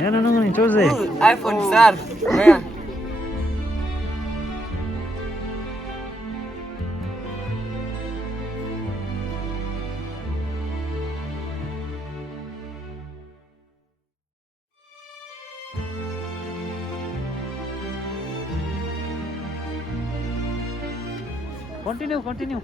Yan ano nga ni Jose? iPhone sir. Ayan. Continue.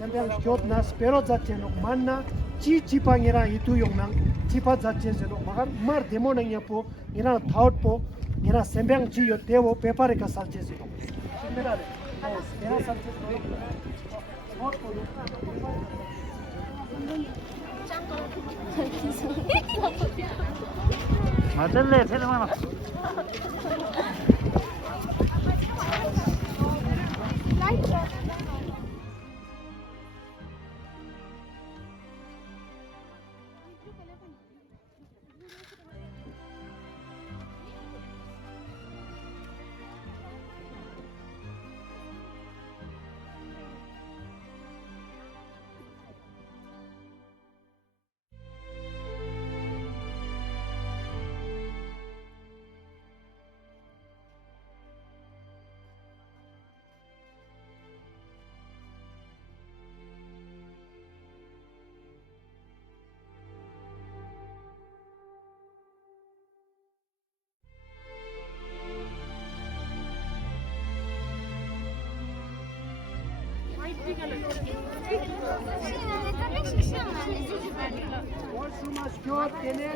Sembang kyot na spero zache no manna chi chipangira itu yung nang chipa zache no magar mar demo nang yapo ira thought po ira sembang chi yo tewo paper ka salche no sembera re ira salche no thought po 맞을래 테레마나. Washroom kyot ene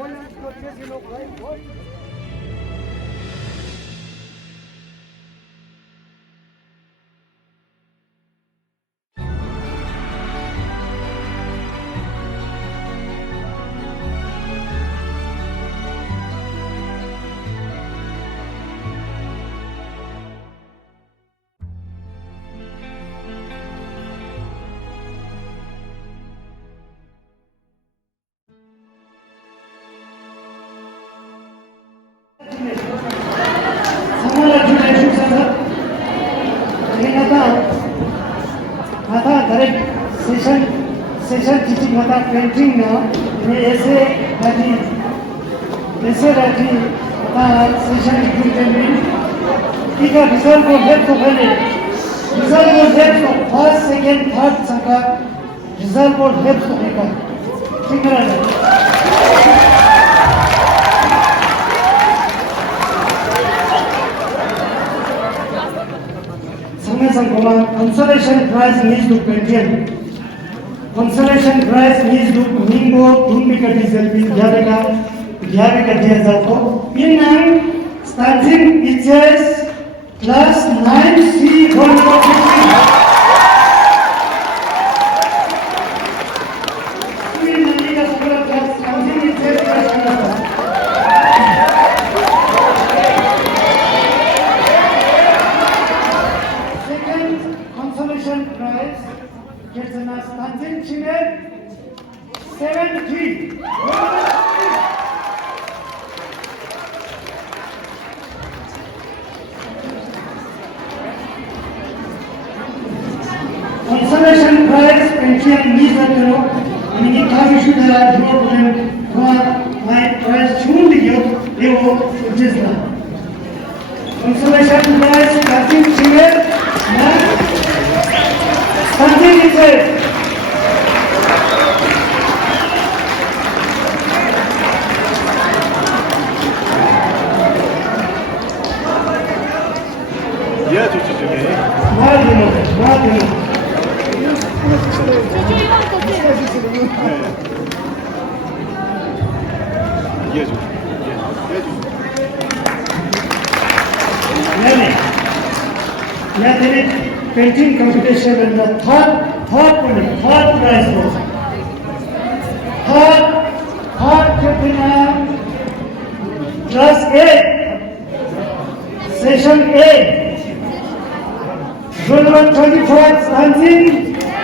olan kyot chesi no kai session teaching होता painting ना ये ऐसे रखी होता session equipment ठीक है result को head को पहले रिजल्ट को हेड को फर्स्ट सेकंड थर्ड सका रिजल्ट को हेड को लेकर ठीक है संगे संगमा कंसोलेशन प्राइज नीज टू पेंटियन Consolation prize is to Mingo Dumbika Diesel in Gyavika Diesel. In nine, starting it says class 9C gold for 15. Second consolation prize gets an Stanzin Chile 70. Consolation prize pension Nizatero, ini kami sudah jual my prize June dia Evo Ujizna. Consolation prize Stanzin Chile Stanzin Chile. Я чуть-чуть умею. Ладно. Езжу. Yeah, then it painting competition and the third prize was third class A, session A, roll number 24, Tanzin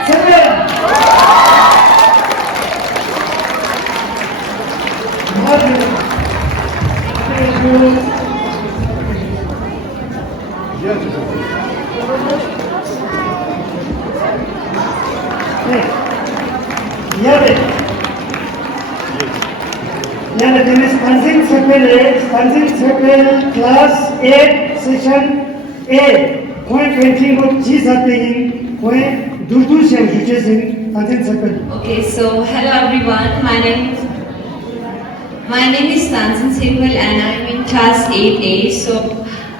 Seven. Thank you. Yeah, Chuchu. Yeah, there is Tanzin Sepel class 8 session A. Point painting of cheese happening. Point Durdu Shem teaches in Tanzin Sepel. Okay, so hello everyone. My name is Tanzin Sirwal and I'm in class 8A. So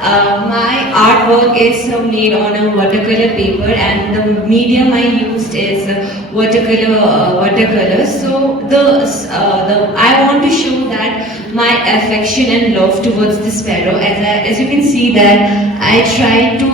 my artwork is made on a watercolor paper and the medium I used is watercolor. So I want to show that my affection and love towards the sparrow. As you can see that I tried to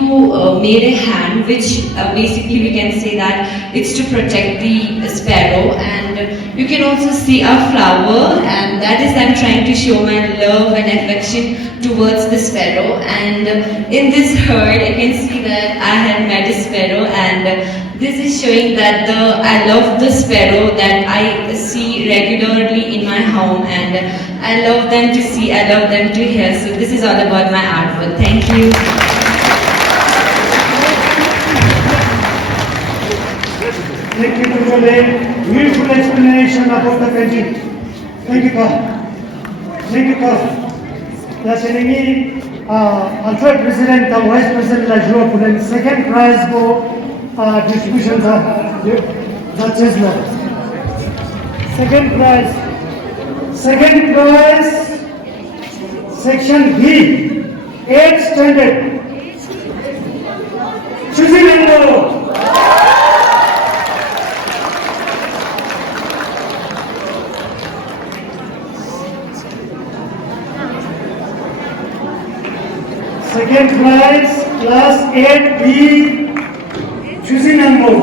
make a hand, which basically we can say that it's to protect the sparrow, and you can also see a flower, and that is I'm trying to show my love and affection towards the sparrow. And in this herd, I can see that I had met a sparrow, and this is showing that I love the sparrow that I see regularly in my home, and I love them to see, I love them to hear. So this is all about my artwork. Thank you. Thank you for your beautiful explanation about the painting. Thank you, Carl. Thank you, Carl. That's an third president, the vice president, la joie pour le second prize for distribution the Chesler. Second prize, section B, 8th standard. Choosing number. Second prize, class 8B, choosing number.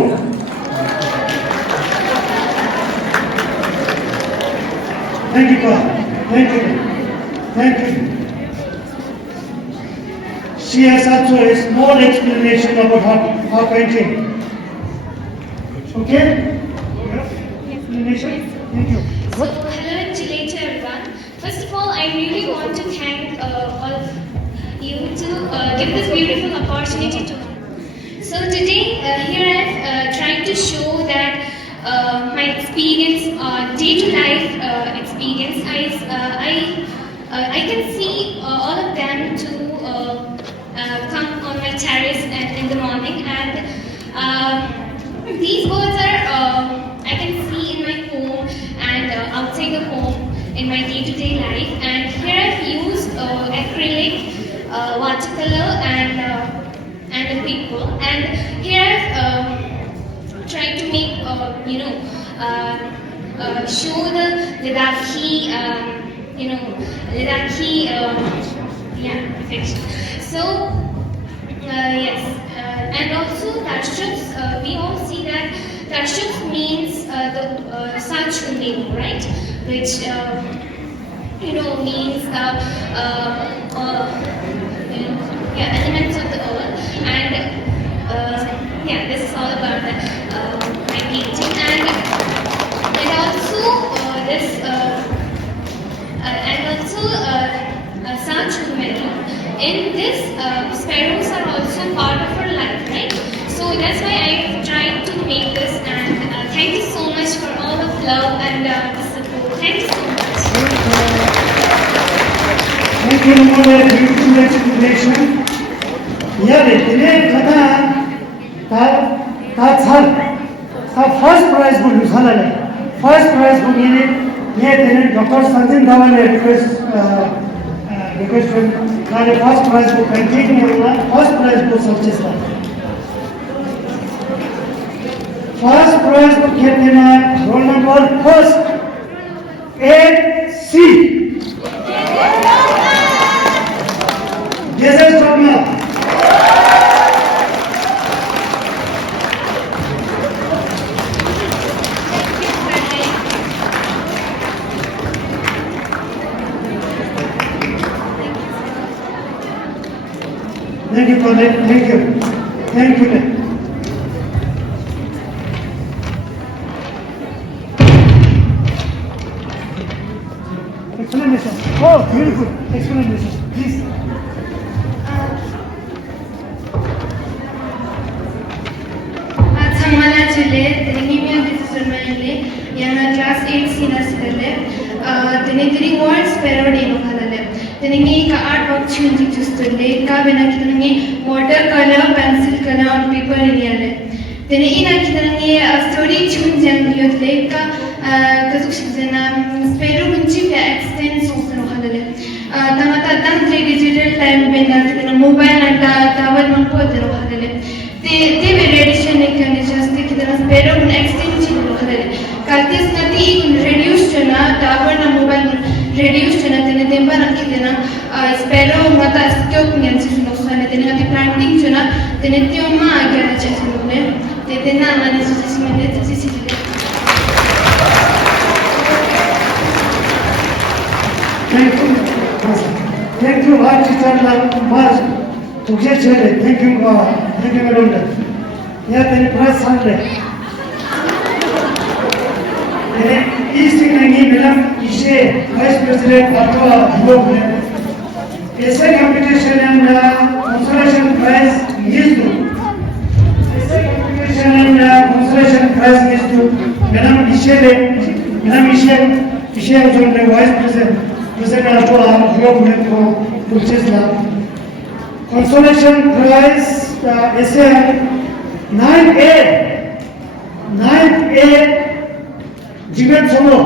Thank you, God. Thank you. Thank you. She has also a small explanation about her painting. Okay? Explanation? Thank you. So, hello and Chilete everyone. First of all, I really want to thank all of you to give this beautiful opportunity to me. So today, here I'm trying to show that my experience, day-to-life experience. I can see all of them to come on my terrace in the morning, and these birds are I can see in my home and outside the home in my day-to-day life. And here I've used acrylic, watercolor, and a paper. And here I've tried to make show the Ladakhi affection. So yes, and also Tarshuk, we all see that Tarshuk means the Sach name, right? Which means elements of the earth. And this is all about my painting. And also this Sach metal. In this, sparrows are also part of our life, right? So that's why I tried to make this. And thank you so much for all the love and the support. Thank you so much. Thank you for the beautiful explanation. Yeah, today, that's her. First prize for Lusana. First prize for me, Dr. Sanjay Dhawan request from first prize for continuing first prize for Sanchester. First prize for Ketina, roll number first, 8C. Yes, sir, Thank you for that. Thank you. Thank you. Explanation. Oh, beautiful. Explanation. Please. आज हमारा चले तेरिंगी में decision में ले यहाँ class 8 सी ना सिले तेने तेरी वर्ड्स पैरोडी नो खाले तेरिंगी का आर्ट वर्क चुनजी चुस्तले का बिना कितने वाटर कलर पेंसिल कलर और पेपर लिया ले तेने इना कितने स्टोरी चुन जंग ले का कजुक जना स्पेरो कुंची पे एक्सटेंड सोच नो खाले तमाता तंत्र डिजिटल टाइम पे ना तेरे मोबाइल ना टावर मन को तेरो खाले ते रेडिएशन ने करने जास्ती की तरह स्पेरो ने एक्सटेंड चीज लो खले कालते स्नती रिड्यूस चना टावर ना मोबाइल रिड्यूस चना तेने देंबा रखी देना स्पेरो माता स्क्यो कुन चीज लो खाने तेने हती प्लांटिंग चना तेने त्यो मा आगे ना चीज लो ने ते तेना माने सुसिस में ते चीज ले Thank you, our teacher, Marj. तुझे चले, thank you, madam. यह तेरे प्राइस सामने. तेरे इस नहीं मैडम इसे वाइस प्रेसिडेंट आपको यूरोप में ऐसे competition and consolation prize gives to ऐसे competition and consolation prize gives to madam इसे जो है वाइस प्रेसिडेंट आपको यूरोप में को परचेज ला consolation prize ऐसे 9A जीवन सोलो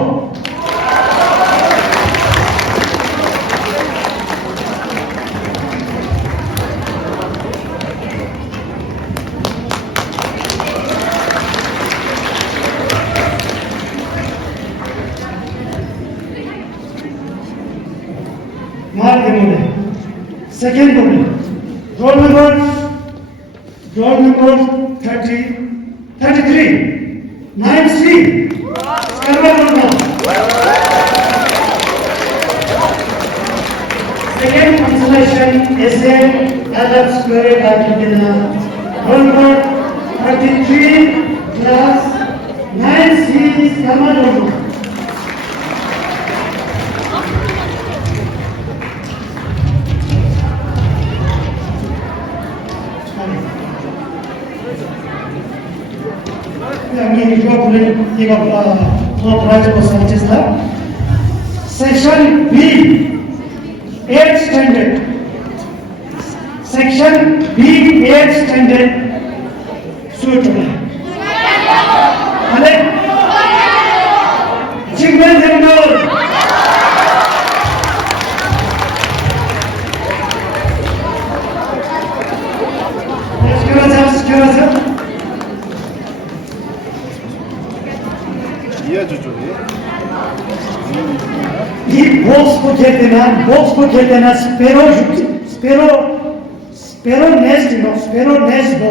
मार दे मुझे सेकंड बोले roll number 33 9C Skarva Murna second consolation essay Adab Square Argentina roll number 33 class 9C Skarva Murna Section B, 8th standard. Section B, 8th standard. Suitable. Ale? Jigmen Zemdor. Excuse us. ये box को कहते ना sparrow nest बो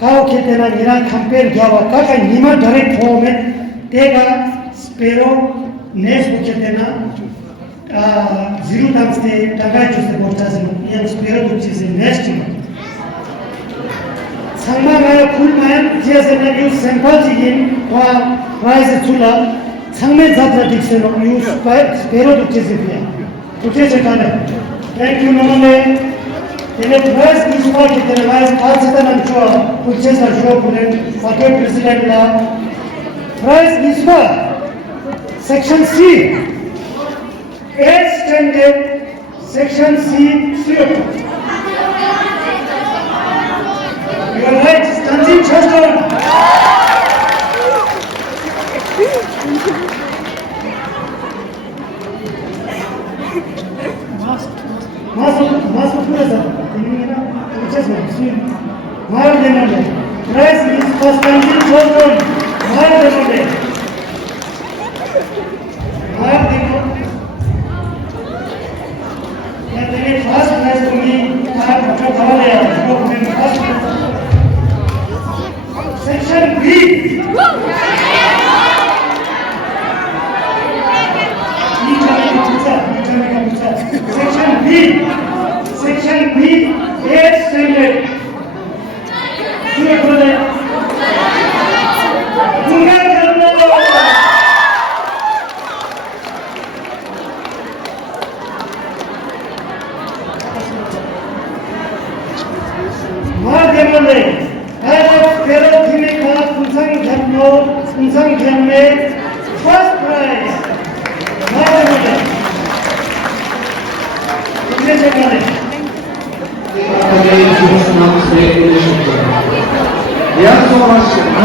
काओ कहते ना निरा compare किया हुआ का नीमा डायरेक्ट फॉर्म में तेगा स्पेरो नेस्ट को कहते ना जीरो टाइम्स ते टगा चुसे बोलता से ये स्पेरो कुछ चीज nest 상마 가요 풀만 지에서는 이 샘플 지긴 와 라이즈 출라 상매 자자 딕스로 유 스페로 독제스피야 독제스 가네 땡큐 노노네 얘네 프레스 이스파 기테네 라이즈 파츠다는 좋아 독제스 좋아 보낸 파트 프레시덴트라 프레스 이스파 섹션 C extended section C 수요 You are right, Tanzim Chaston. Mask pura sir. Ini na, just na. Mar demande. Price is for Tanzim Chaston. Mar demande. Mar demande. Ya tene first price to me. Aap apna khawa liya. Wo main first price. Section B. Section B. 8th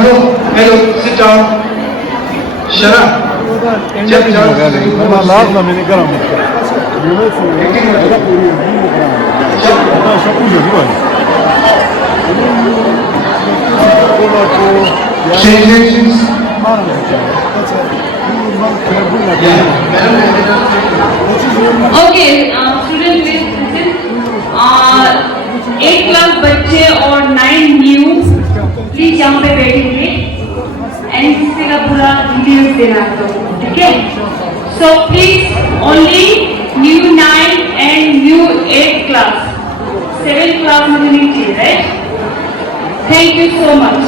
hello, sit down. Shara. ما لازم من الكلام Changes. Okay, student please listen. 8 class बच्चे और 9 new please यहाँ पे बैठेंगे and किसी का पूरा details देना है तो ठीक है so please only new 9 and new 8 class 7 class मुझे नहीं चाहिए right thank you so much